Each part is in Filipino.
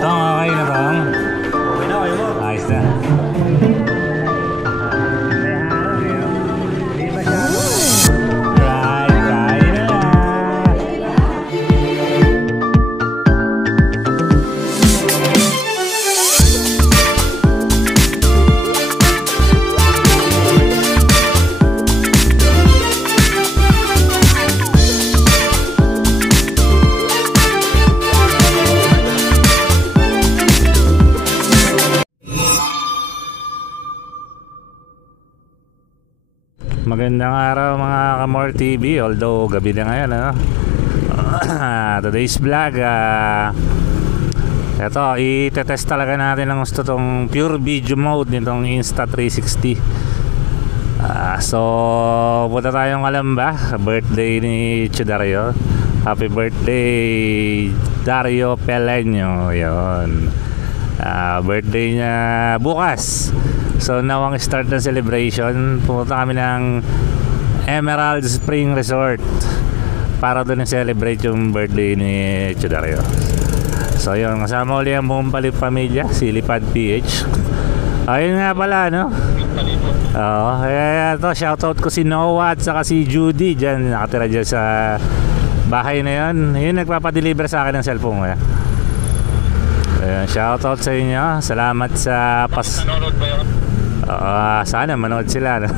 Tong, okay na tong? Okay na, kayo mo. Ayos na. May harang eh. Hindi masyado. Right, kain na. Magandang araw mga Kamor TV, although gabi na ngayon, ano? Today's vlog, ito, i-test talaga natin ng gusto tong pure video mode nitong Insta360. So, punta tayong Calamba, birthday ni Dario. Happy birthday Dario Peleño, yun. Birthday niya bukas. So now ang start ng celebration, pumunta kami ng Emerald Spring Resort para doon i-celebrate yung birthday ni Dario. So yun, kasama ulit ang buong pamilya, si Lipad PH. Ayun nga pala, no? Oo, ito, shoutout ko si Noah at saka si Judy dyan, nakatira dyan sa bahay na yun. Yun, nagpapadeliver sa akin ng cellphone ko. Ayun, shoutout sa inyo, salamat sa sana manood sila, no?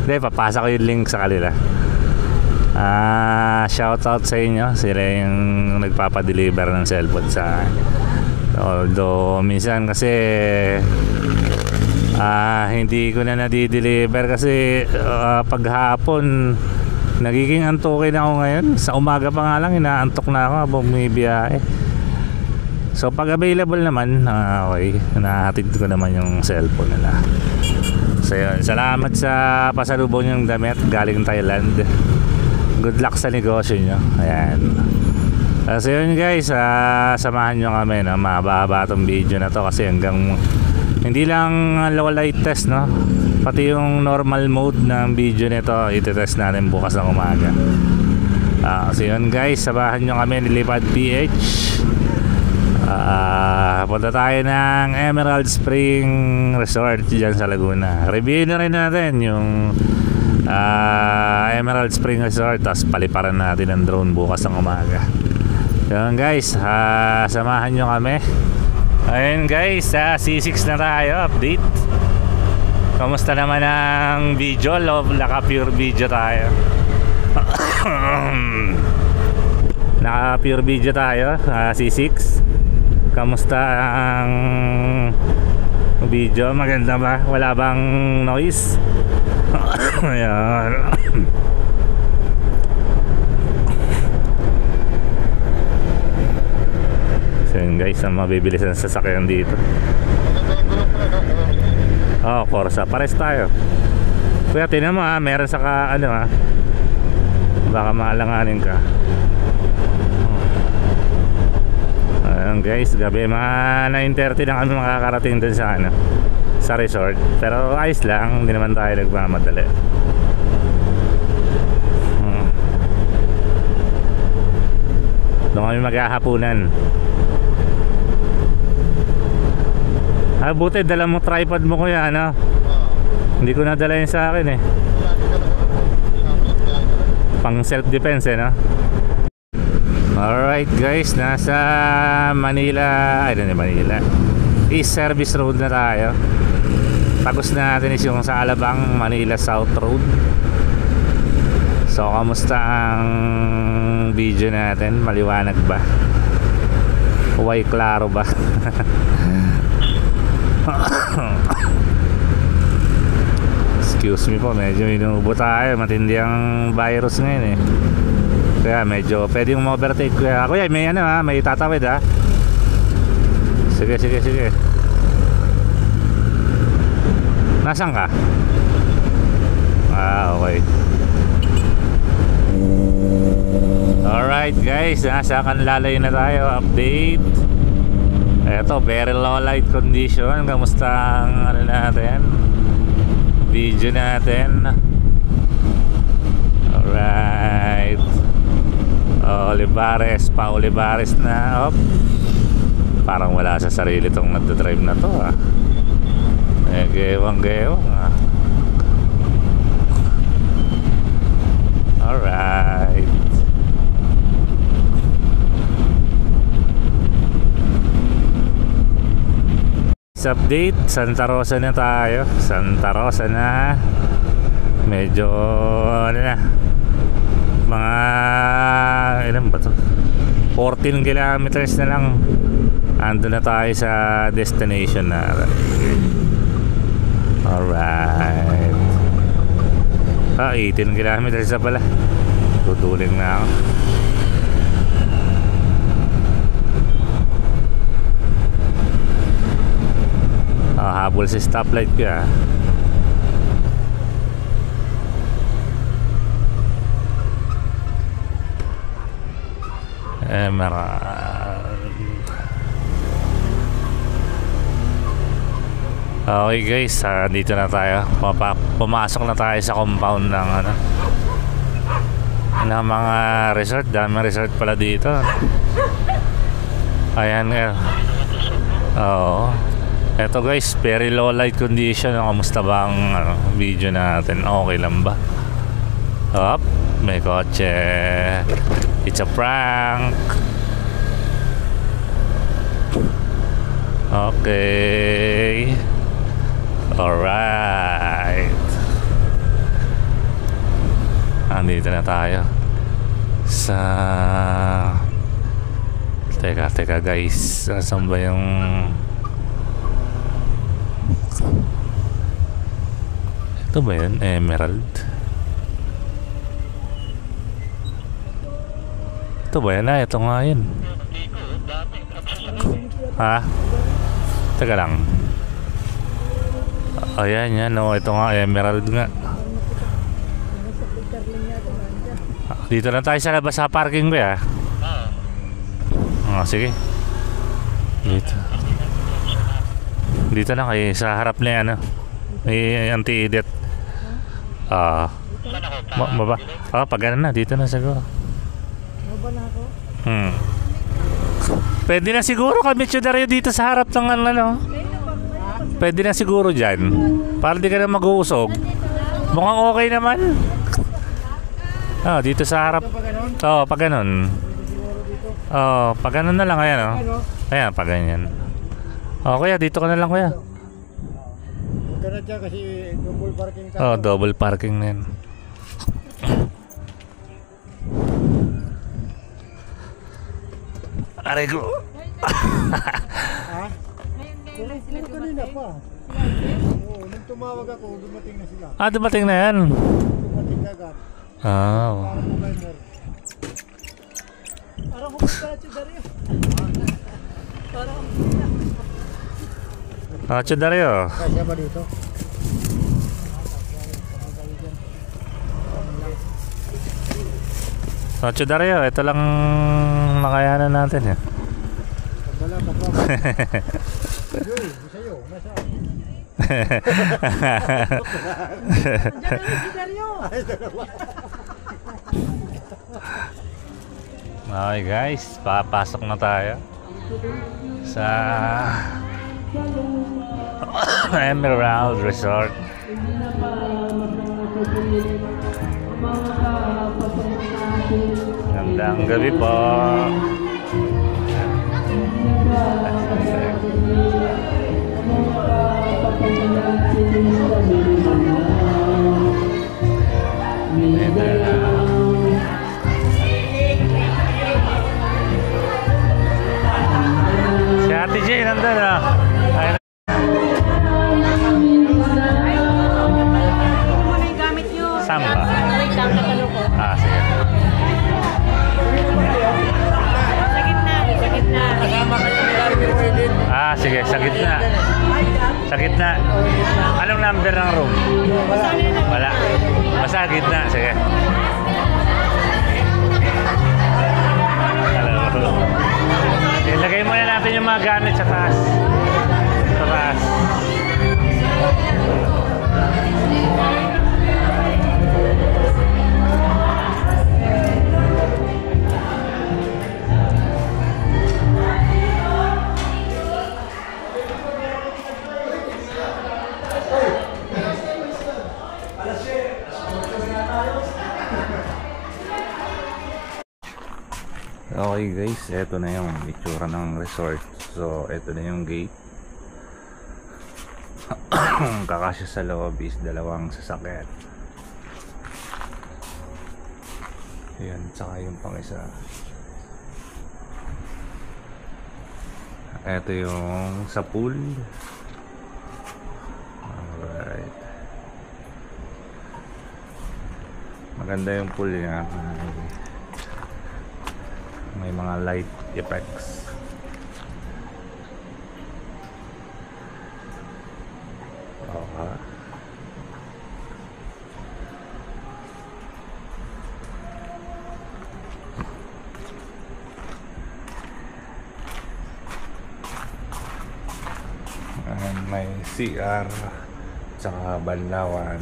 Hindi, papasa ko yung link sa kanila. Shoutout sa inyo, sila yung nagpapadeliver ng cellphone sa akin. Although minsan kasi hindi ko na nadideliver kasi paghapon nagiging antukin ako ngayon. Sa umaga pa nga lang inaantok na ako habang bumibiyahe. So pag available naman, okay, nahatid ko naman yung cellphone nila. So yun, salamat sa pasalubong yung damit galing Thailand. Good luck sa negosyo nyo. Ayan. So yun guys, samahan nyo kami, no? Mahaba-haba itong video na to kasi hanggang hindi lang low light test, no? Pati yung normal mode ng video nito iti-test natin bukas ng umaga. So yun guys, samahan nyo kami ni Lipad PH. Punta tayo ng Emerald Spring Resort dyan sa Laguna. Review na rin natin yung Emerald Spring Resort, tapos paliparan natin ang drone bukas ng umaga. Yun guys, samahan nyo kami. Ayun guys, C6 na tayo, update. Kamusta naman ang video? Naka pure video tayo. Naka pure video tayo, C6. Kamusta ang video? Maganda ba? Wala bang noise? Ayan. So yun guys, ang mabibilis ang sasakyan dito. Corsa, pares tayo. Kuya, tinan mo meron sa baka maalanganin ka. Ayan guys, gabi mga 9:30 na kami makakarating dun sa resort. Pero ayos lang, hindi naman tayo nagmamadali. Doon kami maghahapunan. Buti dala mo tripod mo kuya, ano? Hindi ko nadala yun sa akin eh. Pang self defense no? Alright guys, nasa Manila, East Service Road na tayo. Tapos natin is yung sa Alabang, Manila South Road. So kamusta ang video natin? Maliwanag ba? Huwag klaro ba? Excuse me po, medyo inuubo tayo. Matindi ang virus ngayon eh. Kaya medyo pwede yung overtake. Kuya may may tatawid Sige. Nasaan ka? Okay. Alright guys, nasa Kanlalay na tayo. Update. Eto, very low light condition. Kamusta ang natin? Video natin. Alright. Olivares, pa Olivares na. Parang wala sa sarili tong nagdadrive na to ah. Gewang ah. Alright. Sa update, Santa Rosa na tayo. Santa Rosa na. Medyo ano na, mga ilan ba to? 14 kilometers na lang. Ando na tayo sa destination na. Alright. 18 kilometers na pala. Tutuling na ako. Habol si stoplight ko ah. Okay guys, dito na tayo. Pumasok na tayo sa compound ng ano, ng mga resort. Daming resort pala dito. Ayan nga. Oo. Eto guys, very low light condition. Kamusta ba ang video natin? Okay lang ba? May kotse. It's a prank. Okay. Alright. Andito na tayo sa... Teka guys. Saan ba yung... Ito ba yun? Emerald? Ito ba yan? Ito nga yun. Ha? Teka lang. Ayan yan. Ito nga, Emerald nga. Dito na tayo sa labas sa parking ba ya? Sige. Dito na kayo sa harap na yan. May anti-edit. Baba. Pag ano na, dito na siguro. Baba na ako? Pwede na siguro kami Chudario dito sa harap ng ano. Pwede na siguro dyan. Para di ka na mag-uusog. Mukhang okay naman. Dito sa harap. Pag ganun. Pag ganun na lang. Ayan Ayan, pag ganyan. Kuya, dito ka na lang kuya. Ganun dyan kasi double parking tayo. Double parking na yan. Aray ko. Puro kanina pa. Nung tumawag ako, dumating na sila. Dumating na yan. Dumating agad. Parang pumunta na Chudario. Parang pumunta. Chudario. Kasya ba dito? Chudario, ito lang nakayanan natin eh. Wala pa pa. Yoy, sa'yo, nasaan? Diyan na Chudario. Okay guys, papasok na tayo sa Emerald Resort. Gandang gabi po. Si Ate Jay nandun Saan ba? Sige. Sa gitna. Kasama kayo ni Larry Roydin. Sige, sa gitna. Sa gitna. Anong number ng room? Wala. Basta gitna, sige. Hello. Ilagay muna natin yung mga gamit sa taas. Sa taas. Okay guys, eto na yung itsura ng resort. So eto na yung gate. Kakasya sa loob is dalawang sasakyan. Ayan, tsaka yung pang isa. Eto yung sa pool. Alright. Maganda yung pool niya. May mga light effects. Okay. And may CR tsaka banlawan.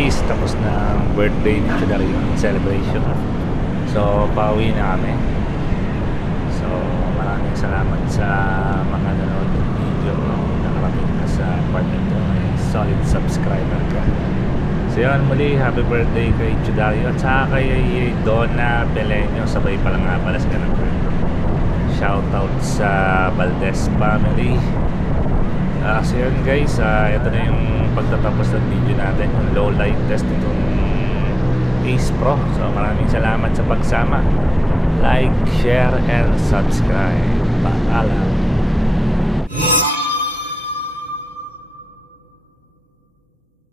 guys, tapos na ang birthday ni Chudario celebration. So pauwi na kami. So maraming salamat sa mga nanonood ng video. Nakarating ka sa part nito, solid subscriber ka. So yun, muli happy birthday kay Chudario at saka kay Donna Belenyo, sabay pa lang nga pala sila ng birthday. Shoutout sa Valdez family. So yun guys, ito na yung pagtatapos ng video natin, yung low light test nitong Ace Pro. So maraming salamat sa pagsama. Like, share, and subscribe.